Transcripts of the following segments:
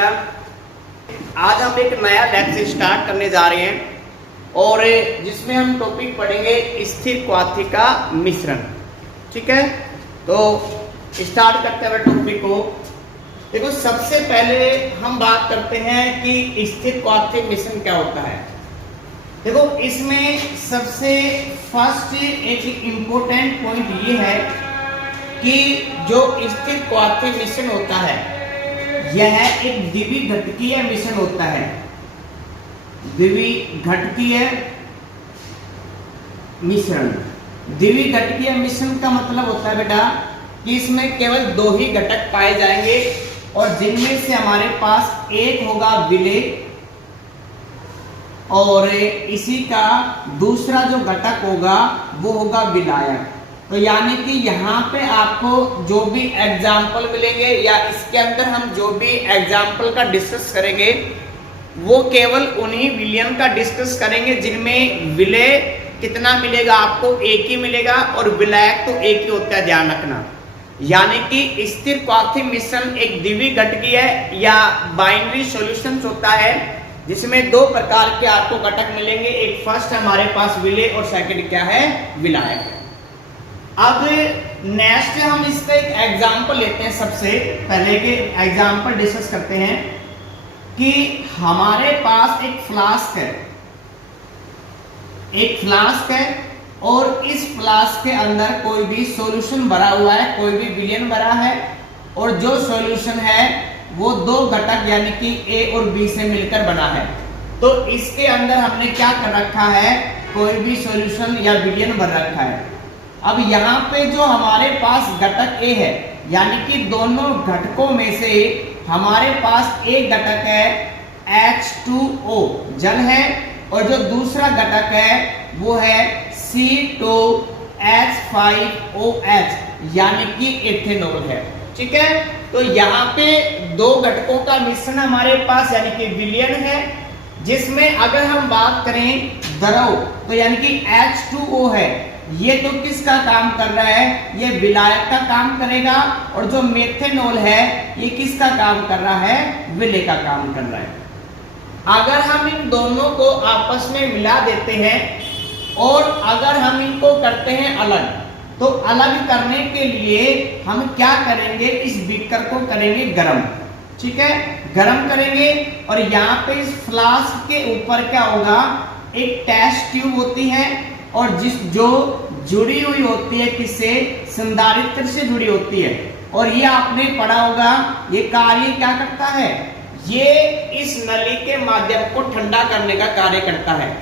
बेटा, आज हम एक नया लेक्चर स्टार्ट करने जा रहे हैं और जिसमें हम टॉपिक पढ़ेंगे स्थिर क्वाथिका मिश्रण। ठीक है, तो स्टार्ट करते हैं टॉपिक को। देखो, सबसे पहले हम बात करते हैं कि स्थिर क्वाथिक मिश्रण क्या होता है। देखो, इसमें सबसे फर्स्ट एक इम्पोर्टेंट पॉइंट ये है कि जो स्थिर क्वाथिक मिश्रण होता है यह एक द्विघटकीय मिश्रण होता है। द्विघटकीय मिश्रण, द्विघटकीय मिश्रण का मतलब होता है बेटा कि इसमें केवल दो ही घटक पाए जाएंगे और जिनमें से हमारे पास एक होगा विलेय और इसी का दूसरा जो घटक होगा वो होगा विलायक। तो यानी कि यहाँ पे आपको जो भी एग्जाम्पल मिलेंगे या इसके अंदर हम जो भी एग्जाम्पल का डिस्कस करेंगे वो केवल उन्हीं विलयन का डिस्कस करेंगे जिनमें विलेय कितना मिलेगा, आपको एक ही मिलेगा और विलायक तो एक ही होता है, ध्यान रखना। यानी कि स्थिर क्वाथिक मिश्रण एक द्विघटकीय या बाइनरी सॉल्यूशंस होता है जिसमें दो प्रकार के आपको घटक मिलेंगे। एक फर्स्ट हमारे पास विलेय और सेकंड क्या है, विलायक। अब नेक्स्ट हम इसका एक एग्जांपल लेते हैं। सबसे पहले के एग्जांपल डिस्कस करते हैं कि हमारे पास एक फ्लास्क है, और इस फ्लास्क के अंदर कोई भी सॉल्यूशन भरा हुआ है, कोई भी विलयन भरा है और जो सॉल्यूशन है वो दो घटक यानी कि ए और बी से मिलकर बना है। तो इसके अंदर हमने क्या कर रखा है, कोई भी सॉल्यूशन या विलयन भर रखा है। अब यहाँ पे जो हमारे पास घटक ए है यानी कि दोनों घटकों में से हमारे पास एक घटक है H2O जल है और जो दूसरा घटक है वो है C2H5OH यानी कि इथेनॉल है। ठीक है, तो यहाँ पे दो घटकों का मिश्रण हमारे पास यानी कि विलयन है, जिसमें अगर हम बात करें द्रव तो यानी कि H2O है, ये तो किसका काम कर रहा है, ये विलायक का काम करेगा, और जो मेथेनॉल है ये किसका काम कर रहा है, विलेय का काम कर रहा है। अगर हम इन दोनों को आपस में मिला देते हैं और अगर हम इनको करते हैं अलग, तो अलग करने के लिए हम क्या करेंगे, इस बीकर को करेंगे गरम। ठीक है, गरम करेंगे और यहाँ पे इस फ्लास्क के ऊपर क्या होगा, एक टेस्ट ट्यूब होती है और जो जुड़ी हुई होती है किससे, संधारित्र से जुड़ी होती है। और ये आपने पढ़ा होगा, ये कार्य क्या करता है, ये इस नली के माध्यम को ठंडा करने का कार्य करता है।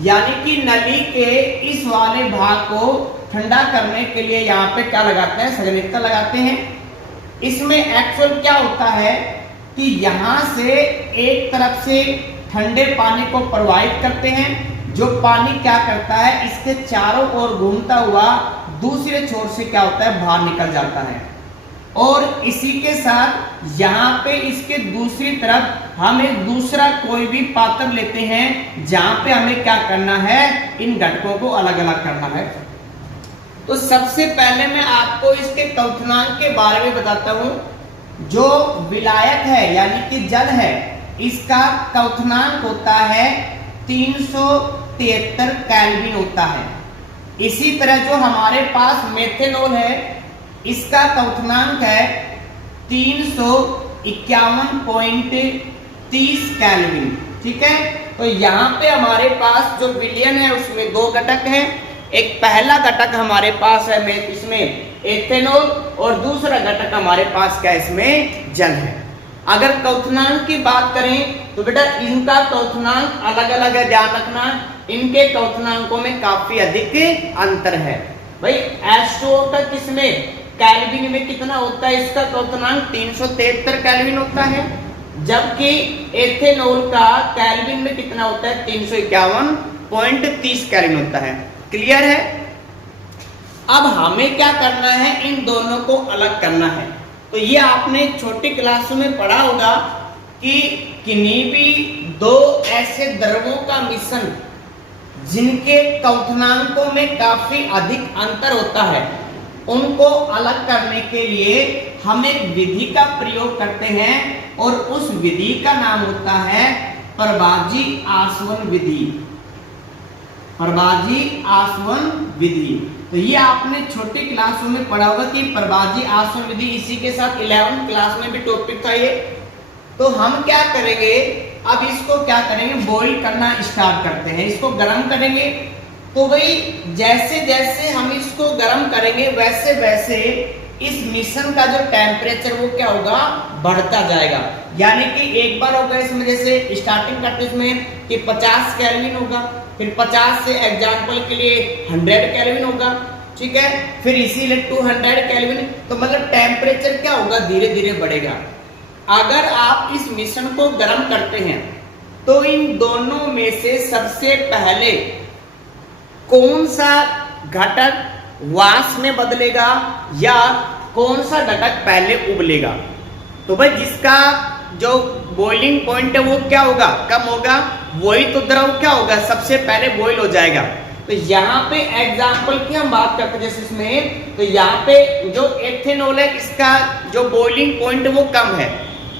यानी कि नली के इस वाले भाग को ठंडा करने के लिए यहाँ पे क्या लगाते हैं, संघनित्र लगाते हैं। इसमें एक्चुअल क्या होता है कि यहाँ से एक तरफ से ठंडे पानी को प्रवाहित करते हैं, जो पानी क्या करता है, इसके चारों ओर घूमता हुआ दूसरे छोर से क्या होता है, बाहर निकल जाता है। और इसी के साथ यहाँ पे इसके दूसरी तरफ हम एक दूसरा कोई भी पात्र लेते हैं जहां पे हमें क्या करना है, इन घटकों को अलग अलग करना है। तो सबसे पहले मैं आपको इसके क्वथनांक के बारे में बताता हूं। जो विलायक है यानी कि जल है, इसका क्वथनांक होता है 373 केल्विन होता है। इसी तरह जो हमारे पास मेथेनॉल है, इसका क्वथनांक है 351.30 केल्विन। ठीक है, तो यहाँ पे हमारे पास जो विलयन है उसमें दो घटक हैं। एक पहला घटक हमारे पास है इसमें एथेनॉल और दूसरा घटक हमारे पास क्या, इसमें जल है। अगर क्वथनांक की बात करें तो बेटा इनका क्वथनांक अलग अलग है, ध्यान रखना। इनके क्वथनांकों में काफी अधिक अंतर है। भाई H2O का किसमें, केल्विन में कितना होता है, इसका क्वथनांक 373 केल्विन होता है, जबकि एथेनॉल का केल्विन में कितना होता है, 351.30 केल्विन होता है। क्लियर है। अब हमें क्या करना है, इन दोनों को अलग करना है। तो ये आपने छोटी क्लासों में पढ़ा होगा कि किन्हीं भी दो ऐसे द्रवों का मिश्रण जिनके क्वथनांकों में काफी अधिक अंतर होता है, उनको अलग करने के लिए हम एक विधि का प्रयोग करते हैं और उस विधि का नाम होता है प्रभाजी आसवन विधि। प्रभाजी आसवन विधि, तो ये आपने छोटी क्लासों में पढ़ा होगा कि प्रभाजी आसवन विधि, इसी के साथ 11वीं क्लास में भी टॉपिक था ये। तो हम क्या करेंगे, अब इसको क्या करेंगे, बॉईल करना स्टार्ट करते हैं, इसको गर्म करेंगे। तो भाई जैसे जैसे हम इसको गर्म करेंगे वैसे वैसे इस मिश्रण का जो टेम्परेचर वो क्या होगा, बढ़ता जाएगा। यानी कि एक बार होगा इसमें जैसे स्टार्टिंग करते इसमें कि 50 केल्विन होगा, फिर 50 से एग्जांपल के लिए 100 केल्विन होगा, ठीक है, फिर इसीलिए 200 केल्विन। तो मतलब टेम्परेचर क्या होगा, धीरे धीरे बढ़ेगा। अगर आप इस मिश्रण को गर्म करते हैं तो इन दोनों में से सबसे पहले कौन सा घटक वाष्प में बदलेगा या कौन सा घटक पहले उबलेगा। तो भाई जिसका जो बॉइलिंग पॉइंट है वो क्या होगा, कम होगा, वही तो द्रव क्या होगा, सबसे पहले बॉइल हो जाएगा। तो यहाँ पे एग्जाम्पल की हम बात करते हैं जैसे इसमें, तो यहाँ पे जो एथेनॉल है इसका जो बॉइलिंग पॉइंट वो कम है,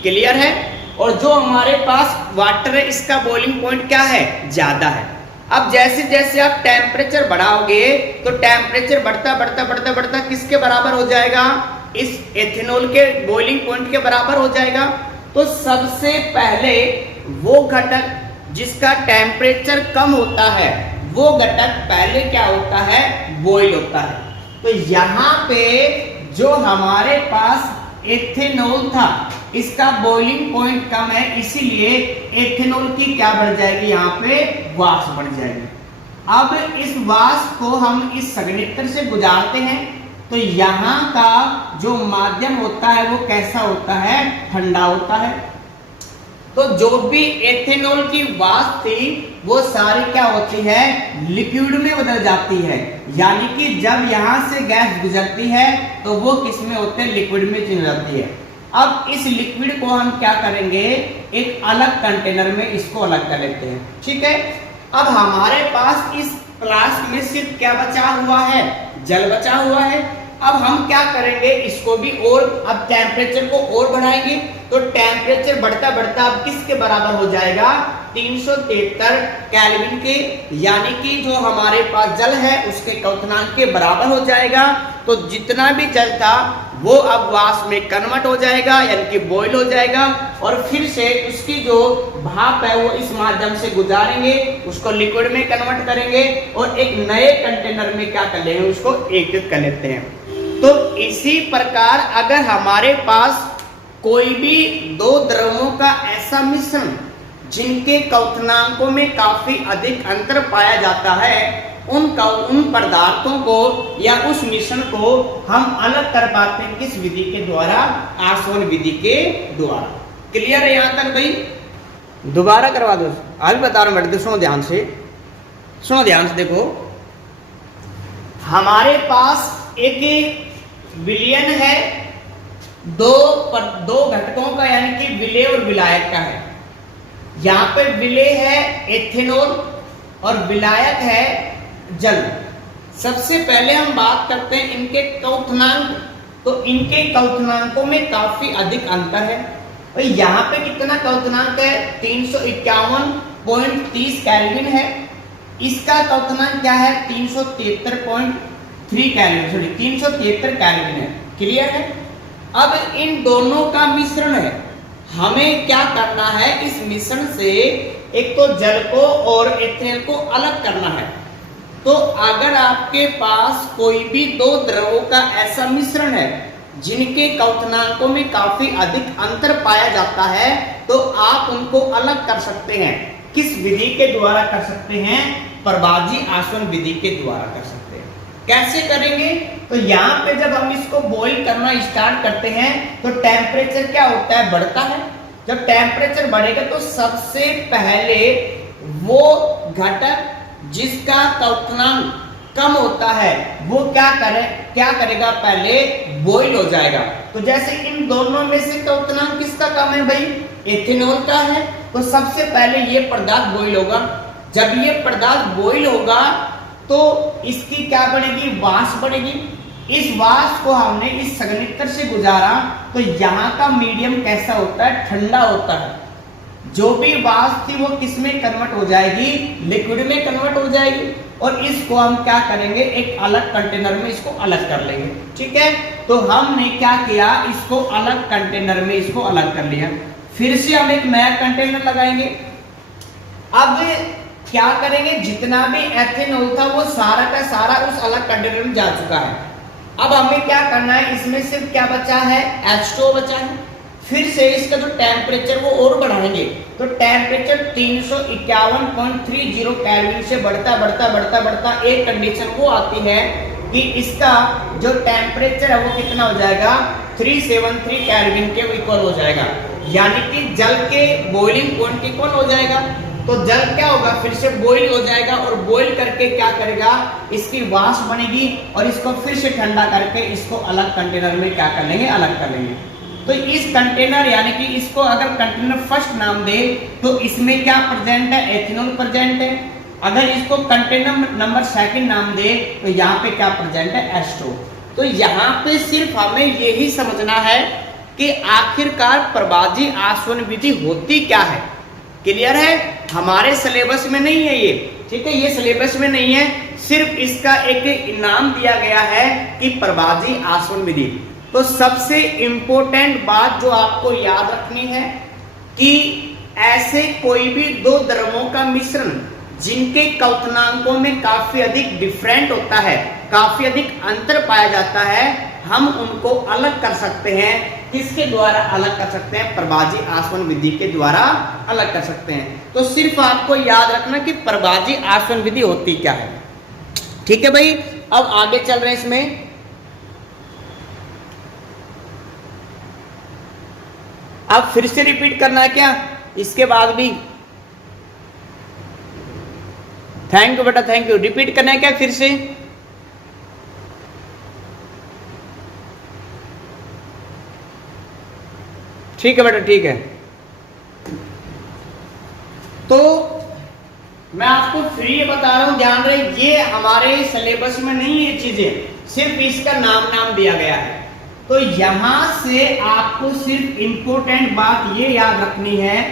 क्लियर है, और जो हमारे पास वाटर है इसका बॉइलिंग पॉइंट क्या है, ज्यादा है। अब जैसे जैसे आप टेम्परेचर बढ़ाओगे तो टेम्परेचर बढ़ता बढ़ता बढ़ता बढ़ता किसके बराबर हो जाएगा, इस एथेनॉल के बॉइलिंग पॉइंट के बराबर हो जाएगा। तो सबसे पहले वो घटक जिसका टेम्परेचर कम होता है वो घटक पहले क्या होता है, बॉइल होता है। तो यहाँ पे जो हमारे पास एथेनॉल था इसका बॉइलिंग पॉइंट कम है, इसीलिए एथेनॉल की क्या बढ़ जाएगी, यहाँ पे वाष्प बढ़ जाएगी। अब इस वाष्प को हम इस संघनित्र से गुजारते हैं तो यहाँ का जो माध्यम होता है वो कैसा होता है, ठंडा होता है। तो जो भी एथेनॉल की वाष्प थी वो सारी क्या होती है, लिक्विड में बदल जाती है। यानी कि जब यहाँ से गैस गुजरती है तो वो किस में होते हैं, लिक्विड में चली जाती है। अब इस लिक्विड को हम क्या करेंगे, एक अलग कंटेनर में इसको अलग कर लेते हैं, ठीक है। अब हमारे पास इस फ्लास्क में सिर्फ क्या बचा हुआ है, जल बचा हुआ है। अब हम क्या करेंगे, इसको भी और अब टेम्परेचर को और बढ़ाएंगे। तो टेम्परेचर बढ़ता बढ़ता अब किसके बराबर हो जाएगा, 373 केल्विन के, यानी कि जो हमारे पास जल है उसके क्वथनांक के बराबर हो जाएगा। तो जितना भी जल था वो अब वाष्प में कन्वर्ट हो जाएगा, यानी कि बॉईल हो जाएगा, और फिर से उसकी जो भाप है वो इस माध्यम से गुजारेंगे, उसको लिक्विड में कन्वर्ट करेंगे और एक नए कंटेनर में क्या कर लेंगे, उसको एकत्रित कर लेते हैं। तो इसी प्रकार अगर हमारे पास कोई भी दो द्रवों का ऐसा मिश्रण जिनके क्वथनांकों में काफी अधिक अंतर पाया जाता है, उन पदार्थों को या उस मिश्रण को हम अलग कर पाते हैं किस विधि के द्वारा, आसवन विधि के द्वारा। क्लियर है यहाँ तक भाई, दोबारा करवा दो, आज बता रहा हूं बेटे, सुनो ध्यान से, सुनो ध्यान से। देखो हमारे पास एक विलयन है दो घटकों का, यानी कि विलेय और विलायक का है। यहाँ पे विलेय है एथेनॉल और विलायक है जल। सबसे पहले हम बात करते हैं इनके क्वथनांक। तो इनके क्वथनांकों में काफी अधिक अंतर है। और यहाँ पे कितना क्वथनांक है, 351.30 केल्विन है। इसका क्वथनांक क्या है, 373.3 केल्विन, सॉरी 373 केल्विन है। क्लियर है। अब इन दोनों का मिश्रण है, हमें क्या करना है, इस मिश्रण से एक तो जल को और एथेनॉल को अलग करना है। तो अगर आपके पास कोई भी दो द्रवों का ऐसा मिश्रण है जिनके क्वथनांकों में काफी अधिक अंतर पाया जाता है, तो आप उनको अलग कर सकते हैं। किस विधि के द्वारा कर सकते हैं, प्रभाजी आसवन विधि के द्वारा कर सकते हैं। कैसे करेंगे, तो यहाँ पे जब हम इसको बॉईल करना स्टार्ट करते हैं तो टेम्परेचर क्या होता है, बढ़ता है। जब टेम्परेचर बढ़ेगा तो सबसे पहले वो घटक जिसका क्वथनांक कम होता है वो क्या करेगा, पहले बॉईल हो जाएगा। तो जैसे इन दोनों में से क्वथनांक किसका कम है भाई, एथेनॉल का है। तो सबसे पहले ये पदार्थ बॉईल होगा। जब ये पदार्थ बॉईल होगा तो इसकी क्या बढ़ेगी, वाष्प बढ़ेगी। इस वाष्प को हमने इस संघनित्र से गुजारा तो यहाँ का मीडियम कैसा होता है, ठंडा होता है। जो भी वाष्प थी वो किस में कन्वर्ट हो जाएगी, लिक्विड में कन्वर्ट हो जाएगी। और इसको हम क्या करेंगे, एक अलग कंटेनर में इसको अलग कर लेंगे। ठीक है, तो हमने क्या किया, इसको अलग कंटेनर में इसको अलग कर लिया। फिर से हम एक नया कंटेनर लगाएंगे। अब क्या करेंगे, जितना भी एथेनॉल था वो सारा का सारा उस अलग कंटेनर में जा चुका है। अब हमें क्या करना है, इसमें सिर्फ क्या बचा है, H2O बचा है। फिर से इसका जो टेम्परेचर वो और बढ़ाएंगे तो टेम्परेचर 351.30 केल्विन से बढ़ता बढ़ता बढ़ता बढ़ता एक कंडीशन वो आती है कि इसका जो टेम्परेचर है वो कितना हो जाएगा, 373 केल्विन के इक्वल हो जाएगा। यानी कि जल के बॉइलिंग पॉइंट के इक्वल हो जाएगा। तो जल क्या होगा, फिर से बॉईल हो जाएगा और बॉईल करके क्या करेगा, इसकी वाष्प बनेगी और इसको फिर से ठंडा करके इसको अलग कंटेनर में क्या कर लेंगे, अलग कर लेंगे। तो इस कंटेनर यानी कि इसको अगर कंटेनर फर्स्ट नाम दे तो इसमें क्या प्रेजेंट है, एथेनॉल प्रेजेंट है। अगर इसको कंटेनर नंबर सेकंड नाम दे तो यहाँ पे क्या प्रेजेंट है, H2O। तो यहाँ पे सिर्फ हमें यही समझना है कि आखिरकार प्रभाजी आसवन विधि होती क्या है। क्लियर है, हमारे सिलेबस में नहीं है ये। ठीक है, ये सिलेबस में नहीं है, सिर्फ इसका एक नाम दिया गया है कि प्रभाजी आसवन विधि। तो सबसे इंपॉर्टेंट बात जो आपको याद रखनी है कि ऐसे कोई भी दो द्रवों का मिश्रण जिनके क्वथनांकों में काफी अधिक डिफरेंट होता है, काफी अधिक अंतर पाया जाता है, हम उनको अलग कर सकते हैं। किसके द्वारा अलग कर सकते हैं, प्रभाजी आसवन विधि के द्वारा अलग कर सकते हैं। तो सिर्फ आपको याद रखना कि प्रभाजी आसवन विधि होती क्या है। ठीक है भाई, अब आगे चल रहे हैं इसमें। अब फिर से रिपीट करना है क्या इसके बाद भी, थैंक यू बेटा, थैंक यू। रिपीट करना है क्या फिर से, ठीक है बेटा, ठीक है। तो मैं आपको फ्री बता रहा हूं, ध्यान रहे, ये हमारे सिलेबस में नहीं है चीजें, सिर्फ इसका नाम दिया गया है। तो यहां से आपको सिर्फ इंपॉर्टेंट बात ये याद रखनी है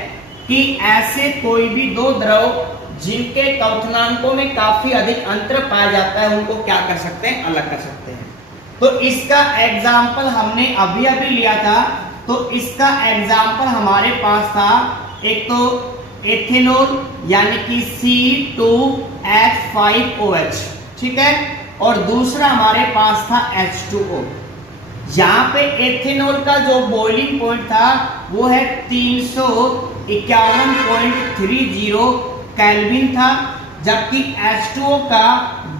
कि ऐसे कोई भी दो द्रव जिनके क्वथनांकों में काफी अधिक अंतर पाया जाता है उनको क्या कर सकते हैं, अलग कर सकते हैं। तो इसका एग्जाम्पल हमने अभी अभी लिया था। तो इसका एग्जाम्पल हमारे पास था, एक तो एथेनॉल यानी कि C2H5OH, ठीक है, और दूसरा हमारे पास था H2O। यहाँ पे एथेनॉल का जो बॉइलिंग पॉइंट था वो है 351.30 केल्विन था, जबकि H2O का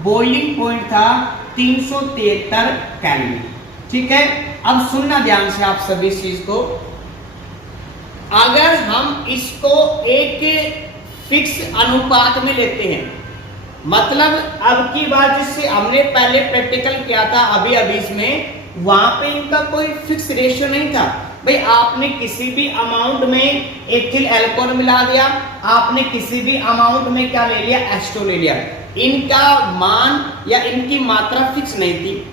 बॉइलिंग पॉइंट था 373 केल्विन। ठीक है, अब सुनना ध्यान से आप सभी चीज को। अगर हम इसको एक फिक्स अनुपात में लेते हैं, मतलब अब की बार जिससे हमने पहले प्रैक्टिकल किया था अभी इसमें, वहां पे इनका कोई फिक्स रेशियो नहीं था। भाई आपने किसी भी अमाउंट में एथिल अल्कोहल मिला दिया, आपने किसी भी अमाउंट में क्या ले लिया, H2O ले लिया, इनका मान या इनकी मात्रा फिक्स नहीं थी।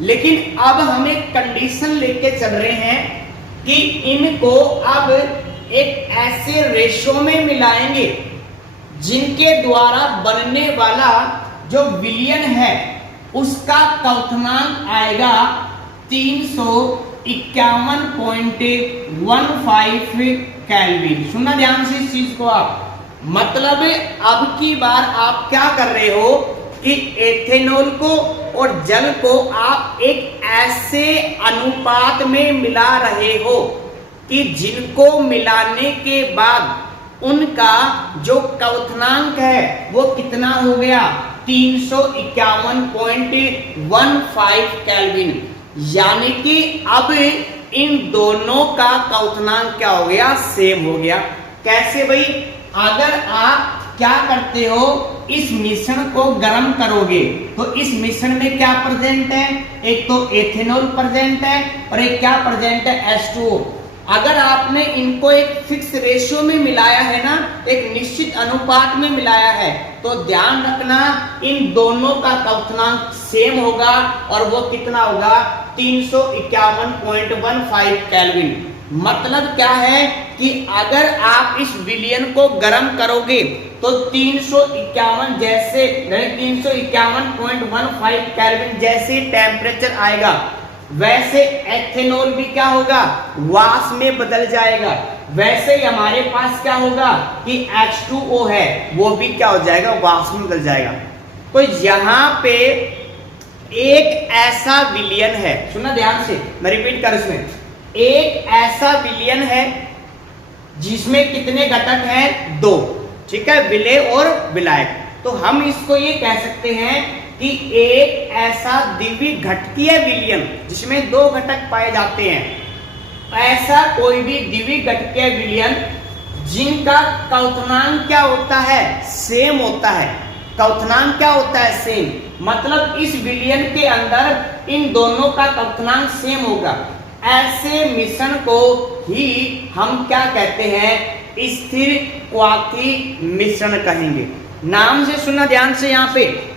लेकिन अब हम एक कंडीशन लेके चल रहे हैं कि इनको अब एक ऐसे रेशो में मिलाएंगे जिनके द्वारा बनने वाला जो विलयन है उसका क्वथनांक आएगा 351.15 केल्विन। सुनना ध्यान से इस चीज को आप, मतलब अब की बार आप क्या कर रहे हो कि एथेनॉल को और जल को आप एक ऐसे अनुपात में मिला रहे हो कि जिनको मिलाने के बाद उनका जो क्वथनांक है वो कितना हो गया, 351.15 केल्विन। यानी कि अब इन दोनों का क्वथनांक क्या हो गया, सेम हो गया। कैसे भाई, अगर आप क्या करते हो, इस मिश्रण को गर्म करोगे तो इस मिश्रण में क्या प्रेजेंट है, एक तो एथेनॉल प्रेजेंट है और एक क्या प्रेजेंट है, H2O। अगर आपने इनको एक फिक्स रेशियो में मिलाया है ना, एक निश्चित अनुपात में मिलाया है, तो ध्यान रखना इन दोनों का क्वथनांक सेम होगा और वो कितना होगा 351.15 केल्विन। मतलब क्या है कि अगर आप इस विलयन को गर्म करोगे तो 351 जैसे 351.15 केल्विन जैसे टेम्परेचर आएगा वैसे एथेनॉल भी क्या होगा वाष्प में बदल जाएगा। वैसे ही हमारे पास क्या होगा कि H2O है वो भी क्या हो जाएगा वाष्प में बदल जाएगा। तो यहां पे एक ऐसा विलयन है, सुना ध्यान से मैं रिपीट कर, इसमें एक ऐसा विलयन है जिसमें कितने घटक हैं 2, ठीक है, विलेय और विलायक। तो हम इसको ये कह सकते हैं कि एक ऐसा द्विघटकीय विलयन जिसमें 2 घटक पाए जाते हैं, ऐसा कोई भी द्विघटकीय विलयन जिनका क्वथनांक क्या होता है सेम होता है। क्वथनांक क्या होता है सेम, मतलब इस विलयन के अंदर इन दोनों का क्वथनांक सेम होगा। ऐसे मिश्रण को ही हम क्या कहते हैं स्थिर क्वाथी मिश्रण कहेंगे। नाम से सुनना ध्यान से, यहाँ पे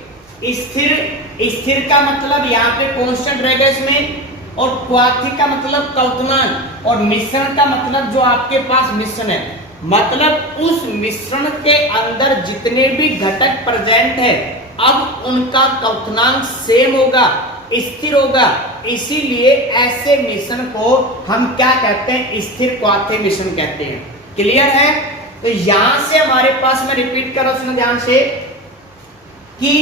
स्थिर का मतलब यहाँ पे कांस्टेंट रहेगा इसमें, और क्वाथी का मतलब क्वथनांक, और मिश्रण का मतलब जो आपके पास मिश्रण है, मतलब उस मिश्रण के अंदर जितने भी घटक प्रेजेंट है अब उनका क्वथनांक सेम होगा, स्थिर होगा। इसीलिए ऐसे मिश्रण को हम क्या कहते हैं स्थिर क्वाथी मिश्रण कहते हैं। क्लियर है? तो यहां से हमारे पास, मैं रिपीट कर रहा हूं ध्यान से, कि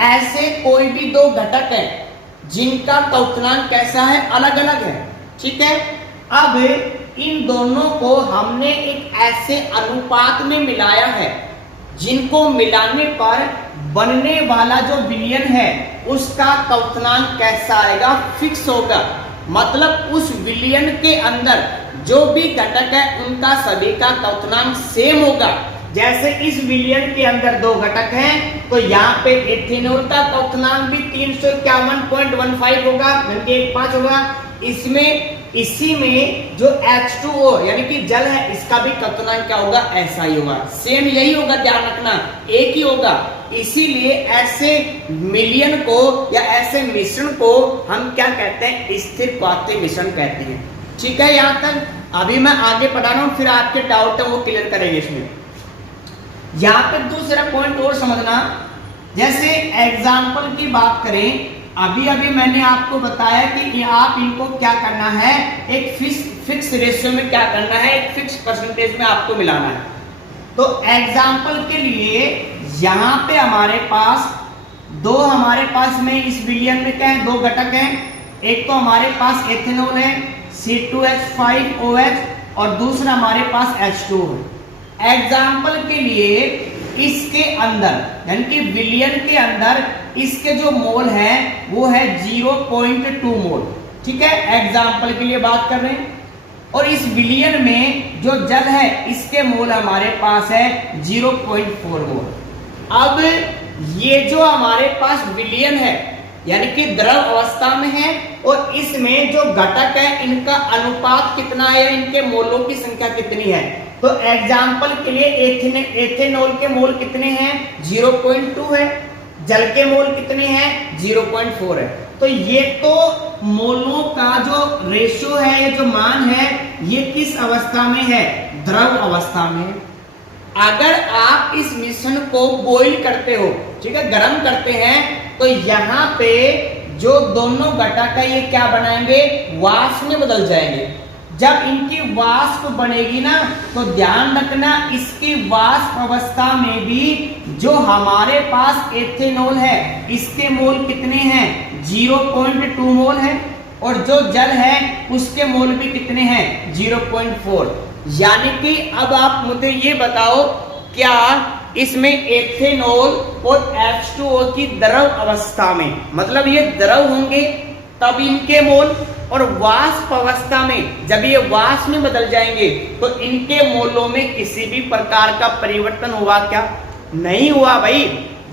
ऐसे कोई भी 2 घटक है जिनका क्वथनांक कैसा है अलग अलग है, ठीक है। अब इन दोनों को हमने एक ऐसे अनुपात में मिलाया है जिनको मिलाने पर बनने वाला जो विलयन है उसका क्वथनांक कैसा आएगा फिक्स होगा। मतलब उस विलयन के अंदर जो भी घटक है उनका सभी का क्वथनांक सेम होगा। जैसे इस विलयन के अंदर 2 घटक हैं तो यहाँ पे एथेनॉल का क्वथनांक भी 351.15 होगा, 5 होगा। इसमें इसी में जो H2O यानी कि जल है इसका भी क्वथनांक क्या होगा ऐसा ही होगा, सेम यही होगा, ध्यान रखना एक ही होगा। इसीलिए ऐसे मिलियन को या ऐसे मिश्रण को हम क्या कहते हैं स्थिर क्वाथी मिश्रण कहते हैं। ठीक है, यहाँ तक अभी मैं आगे पढ़ा रहा हूं, फिर आपके डाउट है वो क्लियर करेंगे। इसमें यहाँ पे दूसरा पॉइंट और समझना, जैसे एग्जाम्पल की बात करें, अभी अभी मैंने आपको बताया कि आप इनको क्या करना है एक फिक्स रेशियो में क्या करना है, एक फिक्स परसेंटेज में आपको मिलाना है। तो एग्जाम्पल के लिए यहाँ पे हमारे पास में इस विलयन में क्या है 2 घटक हैं। एक तो हमारे पास एथेनॉल है C2H5OH और दूसरा हमारे पास H2O है। एग्जाम्पल के लिए इसके अंदर यानी कि विलयन के अंदर इसके जो मोल है वो है 0.2 मोल। ठीक है, एग्जाम्पल के लिए बात कर रहे हैं। और इस विलयन में जो जल है इसके मोल हमारे पास है 0.4 मोल। अब ये जो हमारे पास विलयन है यानी कि द्रव अवस्था में है और इसमें जो घटक है इनका अनुपात कितना है, इनके मोलों की संख्या कितनी है। तो एग्जाम्पल के लिए एथेनॉल के मोल कितने हैं 0.2 है, जल के मोल कितने हैं 0.4 है। तो ये तो मोलों का जो रेशियो है, ये जो मान है, ये किस अवस्था में है, द्रव अवस्था में। अगर आप इस मिश्रण को बॉईल करते हो, ठीक है, गर्म करते हैं, तो यहाँ पे जो दोनों घटक है ये क्या बनाएंगे, वाष्प में बदल जाएंगे। जब इनकी वाष्प बनेगी ना तो ध्यान रखना इसकी वाष्प अवस्था में भी जो हमारे पास एथेनॉल है इसके मोल कितने हैं 0.2 मोल है और जो जल है उसके मोल भी कितने हैं 0.4। यानी कि अब आप मुझे ये बताओ क्या इसमें एथेनॉल और H2O की द्रव अवस्था में, मतलब ये द्रव होंगे तब इनके मोल, और वाष्प अवस्था में जब ये वाष्प में बदल जाएंगे तो इनके मोलों में किसी भी प्रकार का परिवर्तन हुआ क्या, नहीं हुआ भाई।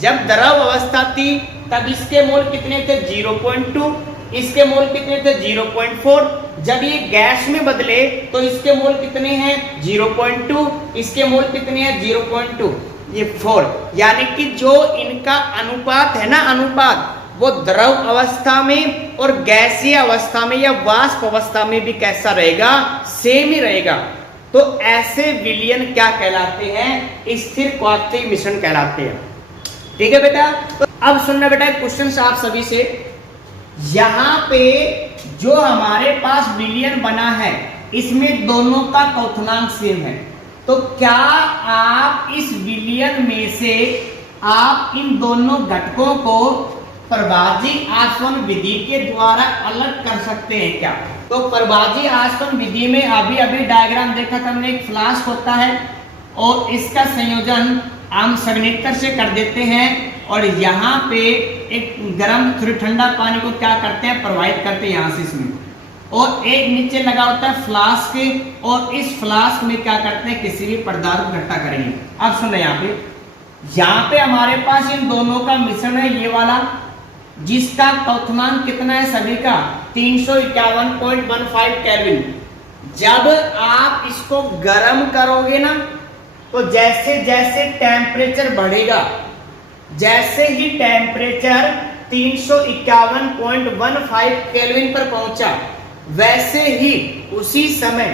जब द्रव अवस्था थी तब इसके मोल कितने थे 0.2, इसके मोल कितने थे 0.4। जब ये गैस में बदले तो इसके मोल कितने हैं 0.2, इसके मोल कितने हैं 0.2। ये 4, यानी कि जो इनका अनुपात है ना, अनुपात वो द्रव अवस्था में और गैसीय अवस्था में या वाष्प अवस्था में भी कैसा रहेगा, सेम ही रहेगा। तो ऐसे विलयन क्या कहलाते हैं, स्थिर क्वाथी मिश्रण कहलाते हैं। ठीक है बेटा, तो अब सुनना बेटा क्वेश्चन आप सभी से, यहां पे जो हमारे पास विलयन बना है इसमें दोनों का क्वथनांक सेम है, तो क्या आप इस विलयन में से आप इन दोनों घटकों को प्रभाजी आसवन विधि के द्वारा अलग कर सकते हैं क्या? तो प्रभाजी आसवन विधि में अभी अभी डायग्राम देखा था हमने, एक फ्लास्क होता है और इसका संयोजन हम संघनित्र से कर देते हैं और यहाँ पे एक गर्म थोड़ी ठंडा पानी को क्या करते हैं, प्रवाहित करते हैं यहाँ से इसमें, और एक नीचे लगा होता है फ्लास्क, और इस फ्लास्क में क्या करते हैं, किसी भी पदार्थ को इकट्ठा करेंगे। अब सुनो यहाँ पे हमारे पास इन दोनों का मिश्रण है ये वाला, जिसका क्वथनांक कितना है सभी का, 351.15 केल्विन। जब आप इसको गर्म करोगे ना, तो जैसे जैसे टेम्परेचर बढ़ेगा, जैसे ही टेम्परेचर 351.15 केल्विन पर पहुंचा, वैसे ही उसी समय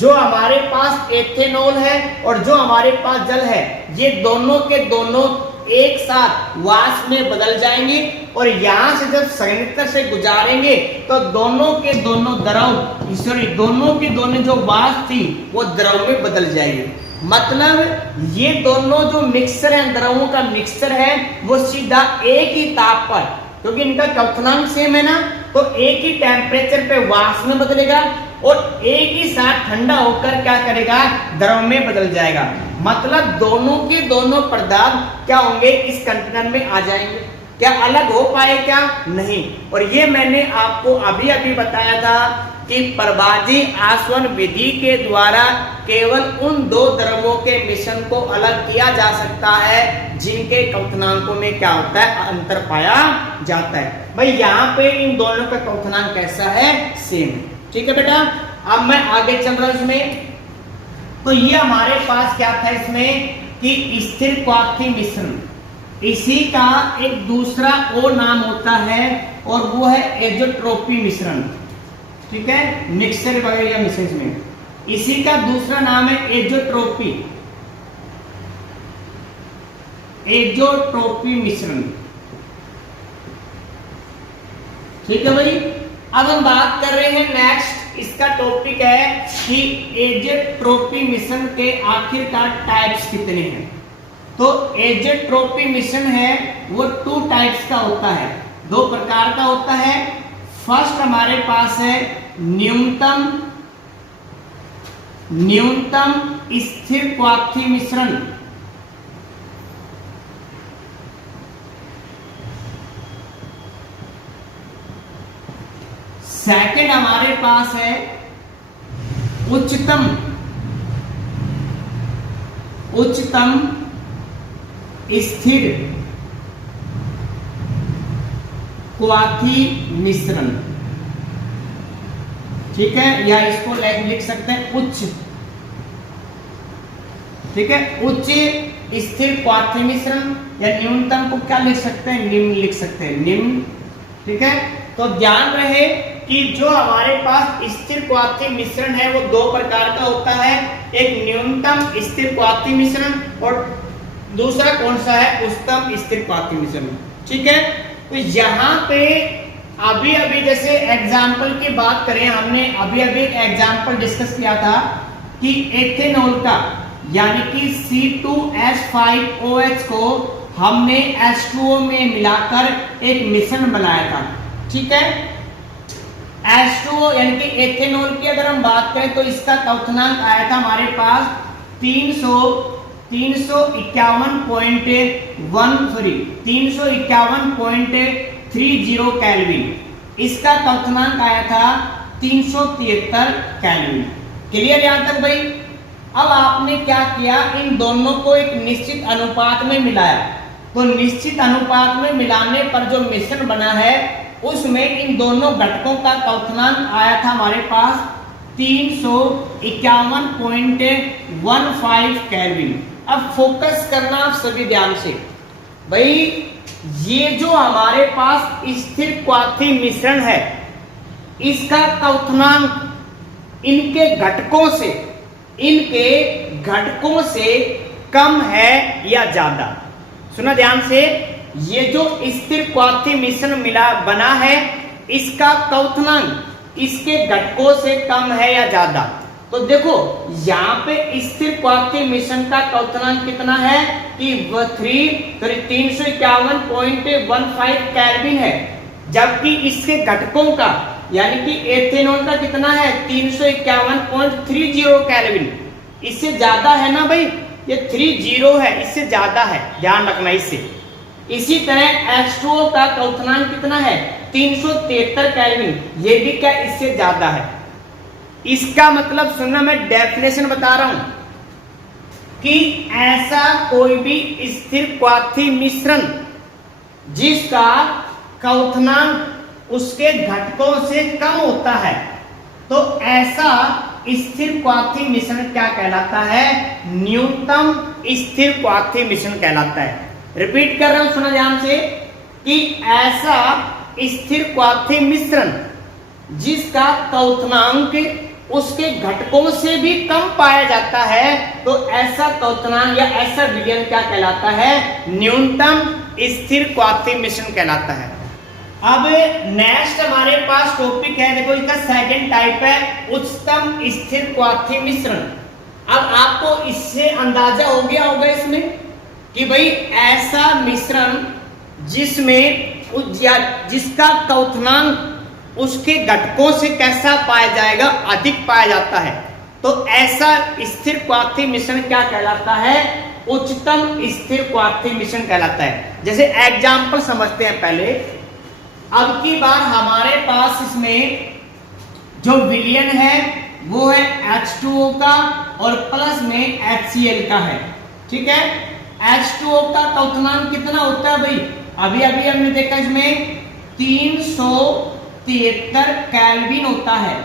जो हमारे पास एथेनॉल है और जो हमारे पास जल है, ये दोनों के दोनों एक साथ वाष्प में बदल जाएंगे और यहां से जब संघनित्र से गुजारेंगे तो दोनों के दोनों द्रव, सॉरी दोनों की दोनों जो वाष्प थी वो द्रव में बदल जाएगी। मतलब ये दोनों जो मिक्सचर है, द्रवों का मिक्सचर है, वो सीधा एक ही ताप पर, क्योंकि इनका क्वथनांक सेम है ना, तो एक ही टेम्परेचर पे वाष्प में बदलेगा और एक ही साथ ठंडा होकर क्या करेगा, द्रव में बदल जाएगा। मतलब दोनों के दोनों पदार्थ क्या होंगे, इस कंटेनर में आ जाएंगे। क्या अलग हो पाए क्या? नहीं। और ये मैंने आपको अभी अभी बताया था कि प्रभाजी आसवन विधि के द्वारा केवल उन दो द्रवों के मिश्रण को अलग किया जा सकता है जिनके क्वथनांकों में क्या होता है, अंतर पाया जाता है। भाई यहाँ पे इन दोनों का क्वथनांक कैसा है, सेम। ठीक है बेटा, अब मैं आगे चल रहा हूं इसमें। तो ये हमारे पास क्या था इसमें कि स्थिर क्वाथी मिश्रण, इसी का एक दूसरा और नाम होता है और वो है एजोट्रोपी मिश्रण। ठीक है, मिक्सचर वगैरह या मिश्रण में इसी का दूसरा नाम है एजोट्रोपी, एजोट्रोपी मिश्रण। ठीक है भाई, अब हम बात कर रहे हैं नेक्स्ट, इसका टॉपिक है कि एजेट्रोपी मिश्रण के आखिरकार टाइप्स कितने हैं। तो एजेट्रोपी मिश्रण है वो 2 टाइप्स का होता है, 2 प्रकार का होता है। फर्स्ट हमारे पास है न्यूनतम स्थिर क्वाथी मिश्रण। सेकंड हमारे पास है उच्चतम स्थिर क्वाथी मिश्रण। ठीक है, या इसको लिख सकते हैं उच्च। ठीक है, उच्च स्थिर क्वाथी मिश्रण, या न्यूनतम को क्या लिख सकते हैं, निम्न लिख सकते हैं, निम्न। ठीक है, तो ध्यान रहे कि जो हमारे पास स्थिर क्वाथी मिश्रण है वो 2 प्रकार का होता है, एक न्यूनतम स्थिर क्वाथी मिश्रण और दूसरा कौन सा है, उच्चतम स्थिर क्वाथी मिश्रण। ठीक है, तो यहाँ पे अभी अभी जैसे एग्जाम्पल की बात करें, हमने अभी अभी एक एग्जाम्पल डिस्कस किया था कि एथेनॉल का यानी कि C2H5OH को हमने H2O में मिलाकर एक मिश्रण बनाया था। ठीक है, H2O यानी कि एथेनॉल की अगर हम बात करें तो इसका क्वथनांक आया था हमारे पास 351.30 केल्विन। इसका क्वथनांक आया था 373 केल्विन। क्लियर यहां तक भाई? अब आपने क्या किया, इन दोनों को एक निश्चित अनुपात में मिलाया। तो निश्चित अनुपात में मिलाने पर जो मिश्रण बना है उसमें इन दोनों घटकों का क्वथनांक आया था हमारे पास 351.15 केल्विन। अब फोकस करना आप सभी ध्यान से, भाई ये जो हमारे पास स्थिर क्वाथी मिश्रण है, इसका क्वथनांक इनके घटकों से कम है या ज्यादा। सुना ध्यान से, ये जो स्थिर क्वाथी मिश्रण बना है, इसका क्वथनांक इसके घटकों से कम है या ज्यादा। तो देखो यहाँ पे स्थिर क्वाथी मिश्रण का क्वथनांक कितना है कि 351.15 केल्विन है, जबकि इसके घटकों का यानी कि एथेनॉल का कितना है 351.30 केल्विन। इससे ज्यादा है ना भाई, ये 30 है, इससे ज्यादा है, ध्यान रखना इससे। इसी तरह H2O का क्वथनांक कितना है 373 केल्विन, ये भी क्या इससे ज्यादा है। इसका मतलब सुनना, मैं डेफिनेशन बता रहा हूं कि ऐसा कोई भी स्थिर क्वाथी मिश्रण जिसका क्वथनांक उसके घटकों से कम होता है, तो ऐसा स्थिर क्वाथी मिश्रण क्या कहलाता है, न्यूनतम स्थिर क्वाथी मिश्रण कहलाता है। रिपीट कर रहा हूं, सुना ध्यान से, कि ऐसा स्थिर क्वाथी मिश्रण जिसका क्वथनांक उसके घटकों से भी कम पाया जाता है, तो ऐसा क्वथनांक या ऐसा विलयन क्या कहलाता है, न्यूनतम स्थिर क्वाथी मिश्रण कहलाता है। अब नेक्स्ट हमारे पास टॉपिक है, देखो इसका सेकंड टाइप है उच्चतम स्थिर क्वाथी मिश्रण। अब आपको इससे अंदाजा हो गया होगा इसमें कि भाई ऐसा मिश्रण जिसका क्वथनांक उसके घटकों से कैसा पाया जाएगा, अधिक पाया जाता है, तो ऐसा स्थिर क्वाथी मिश्रण क्या कहलाता है, उच्चतम स्थिर क्वाथी मिश्रण कहलाता है। जैसे एग्जांपल समझते हैं पहले। अब की बार हमारे पास इसमें जो विलयन है वो है H2O का और प्लस में HCl का है, ठीक है। H2O का क्वथनांक कितना होता है भाई, अभी हमने देखा इसमें 373 केल्विन होता है।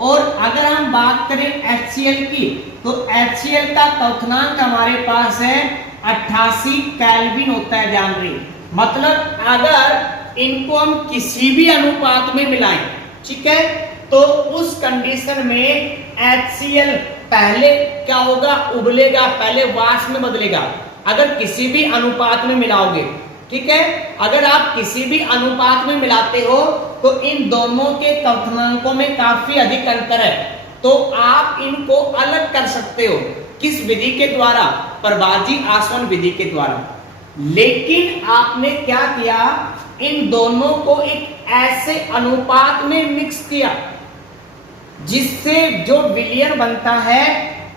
और अगर हम बात करें HCl की, तो HCl का क्वथनांक हमारे पास है 88 केल्विन होता है, ध्यान रही। मतलब अगर इनको हम किसी भी अनुपात में मिलाएं, ठीक है, तो उस कंडीशन में HCl पहले क्या होगा, उबलेगा, पहले वाष्प में बदलेगा। अगर किसी भी अनुपात में मिलाओगे, ठीक है, अगर आप किसी भी अनुपात में मिलाते हो तो इन दोनों के क्वथनांकों में काफी अधिक अंतर है, तो आप इनको अलग कर सकते हो। किस विधि के द्वारा, प्रभाजी आसवन विधि के द्वारा। लेकिन आपने क्या किया, इन दोनों को एक ऐसे अनुपात में मिक्स किया जिससे जो विलयन बनता है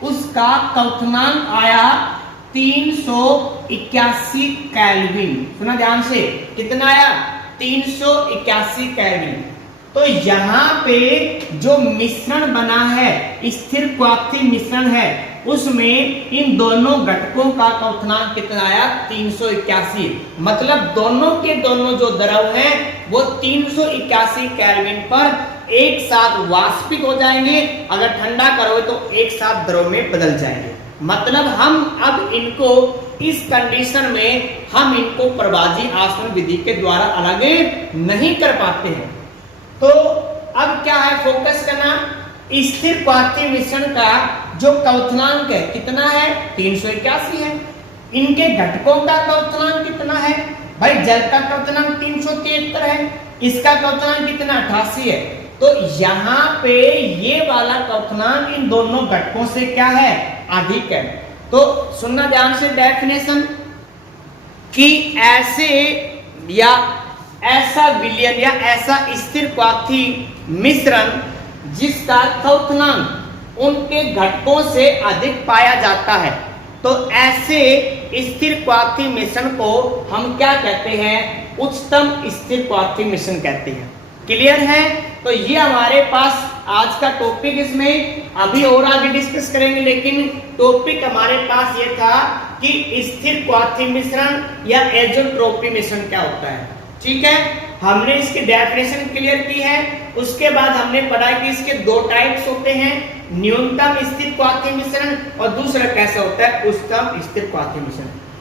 उसका क्वथनांक आया 381 केल्विन। सुना ध्यान से, कितना आया, 381 केल्विन। तो यहाँ पे जो मिश्रण बना है, स्थिर क्वाथी मिश्रण है, उसमें इन दोनों घटकों का क्वथनांक कितना आया, 381। मतलब दोनों के दोनों जो द्रव हैं वो 381 केल्विन पर एक साथ वाष्पिक हो जाएंगे। अगर ठंडा करोगे तो एक साथ द्रव में बदल जाएंगे। मतलब हम अब इनको इस कंडीशन में हम इनको प्रभाजी आसवन विधि के द्वारा अलग नहीं कर पाते हैं। तो अब क्या है, फोकस करना, स्थिर क्वाथी मिश्रण का जो क्वथनांक है कितना है, 381 है। इनके घटकों का क्वथनांक कितना है भाई, जल का क्वथनांक 373 है, इसका क्वथनांक कितना 88 है। तो यहाँ पे ये वाला क्वथनांक इन दोनों घटकों से क्या है, अधिक है। तो सुनना ध्यान से डेफिनेशन कि ऐसे या ऐसा विलयन या ऐसा स्थिर क्वाथी मिश्रण जिसका क्वथनांक उनके घटकों से अधिक पाया जाता है, तो ऐसे स्थिर क्वाथी मिश्रण को हम क्या कहते हैं, उच्चतम स्थिर क्वाथी मिश्रण कहते हैं। क्लियर है। तो ये हमारे पास आज का टॉपिक, इसमें अभी और आगे डिस्कस करेंगे, लेकिन टॉपिक हमारे पास ये था कि स्थिर क्वाथी मिश्रण या एज़ोट्रोपी मिश्रण क्या होता है। ठीक है, हमने इसकी डेफिनेशन क्लियर की है। उसके बाद हमने पढ़ा कि इसके दो टाइप्स होते हैं, न्यूनतम स्थिर क्वाथी मिश्रण और दूसरा कैसा होता है उच्चतम स्थिर क्वाथी मिश्रण।